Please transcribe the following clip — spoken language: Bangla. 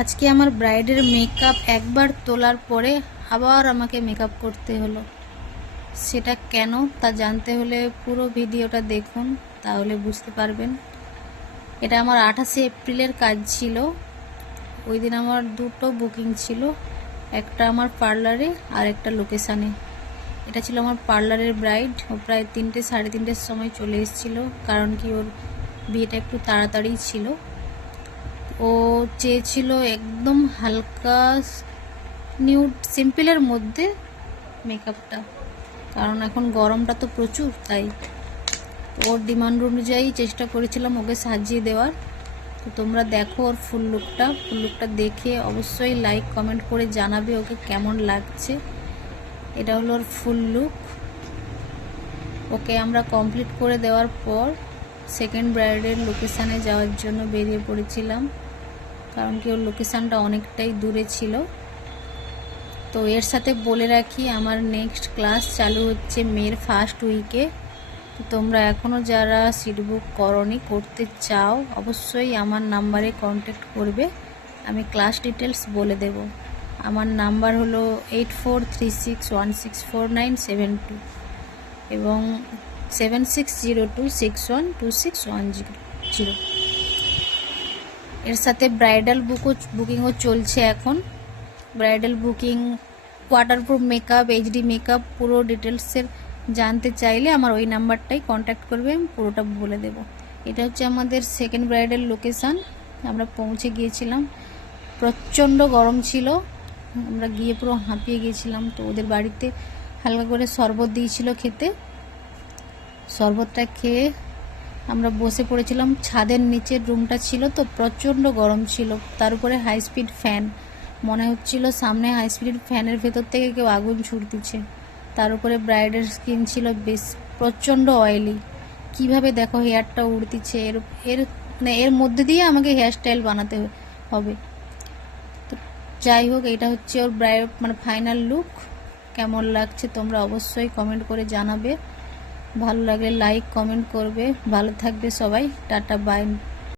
আজকে আমার ব্রাইডের মেকআপ একবার তোলার পরে আবার আমাকে মেকআপ করতে হলো। সেটা কেন তা জানতে হলে পুরো ভিডিওটা দেখুন, তাহলে বুঝতে পারবেন। এটা আমার 28শে এপ্রিলের কাজ ছিল। ওই দিন আমার দুটো বুকিং ছিল, একটা আমার পার্লারে আর একটা লোকেশানে। এটা ছিল আমার পার্লারের ব্রাইড। ও প্রায় 3টে সাড়ে 3টের সময় চলে এসেছিলো, কারণ কি ওর বিয়েটা একটু তাড়াতাড়ি ছিল। ও চেয়েছিল একদম হালকা নিউড সিম্পলের মধ্যে মেকআপটা, কারণ এখন গরমটা তো প্রচুর, তাই ওর ডিমান্ড অনুযায়ী চেষ্টা করেছিলাম ওকে সাজিয়ে দেওয়ার। তো তোমরা দেখো ওর ফুল লুকটা দেখে অবশ্যই লাইক কমেন্ট করে জানাবে ওকে কেমন লাগছে। এটা হলো ওর ফুল লুক। ওকে আমরা কমপ্লিট করে দেওয়ার পর সেকেন্ড ব্রাইডের লোকেশানে যাওয়ার জন্য বেরিয়ে পড়েছিলাম, কারণ কি ওর লোকেশানটা অনেকটাই দূরে ছিল। তো এর সাথে বলে রাখি, আমার নেক্সট ক্লাস চালু হচ্ছে মের ফার্স্ট উইকে। তো তোমরা এখনও যারা সিট বুক করতে চাও অবশ্যই আমার নাম্বারে কন্ট্যাক্ট করবে, আমি ক্লাস ডিটেলস বলে দেব। আমার নাম্বার হলো 8436164972 এবং 7602612610। এর সাথে ব্রাইডাল বুকিংও চলছে এখন। Bridal booking, waterproof makeup, HD makeup, পুরো ডিটেলসের জানতে চাইলে আমার ওই নাম্বারটাই কন্ট্যাক্ট করবে, আমি পুরোটা বলে দেব। এটা হচ্ছে আমাদের সেকেন্ড ব্রাইডাল লোকেশান। আমরা পৌঁছে গিয়েছিলাম, প্রচণ্ড গরম ছিল, আমরা গিয়ে পুরো হাঁপিয়ে গিয়েছিলাম। তো ওদের বাড়িতে হালকা করে শরবত দিয়েছিল খেতে। শরবতটা খেয়ে আমরা বসে পড়েছিলাম। ছাদের নিচের রুমটা ছিল, তো প্রচণ্ড গরম ছিল, তার উপরে হাই স্পিড ফ্যান। মনে হচ্ছিল সামনে হাই স্পিড ফ্যানের ভেতর থেকে কেউ আগুন ছুটতেছে। তার উপরে ব্রাইডের স্কিন ছিল বেশ প্রচণ্ড অয়েলি। কিভাবে দেখো হেয়ারটা উড়তিছে, এর মধ্যে দিয়ে আমাকে হেয়ার স্টাইল বানাতে হবে। তো যাই হোক, এটা হচ্ছে ওর ফাইনাল লুক। কেমন লাগছে তোমরা অবশ্যই কমেন্ট করে জানাবে। ভালো লাগলে লাইক কমেন্ট করবে। ভালো থাকবে সবাই। Tata, by.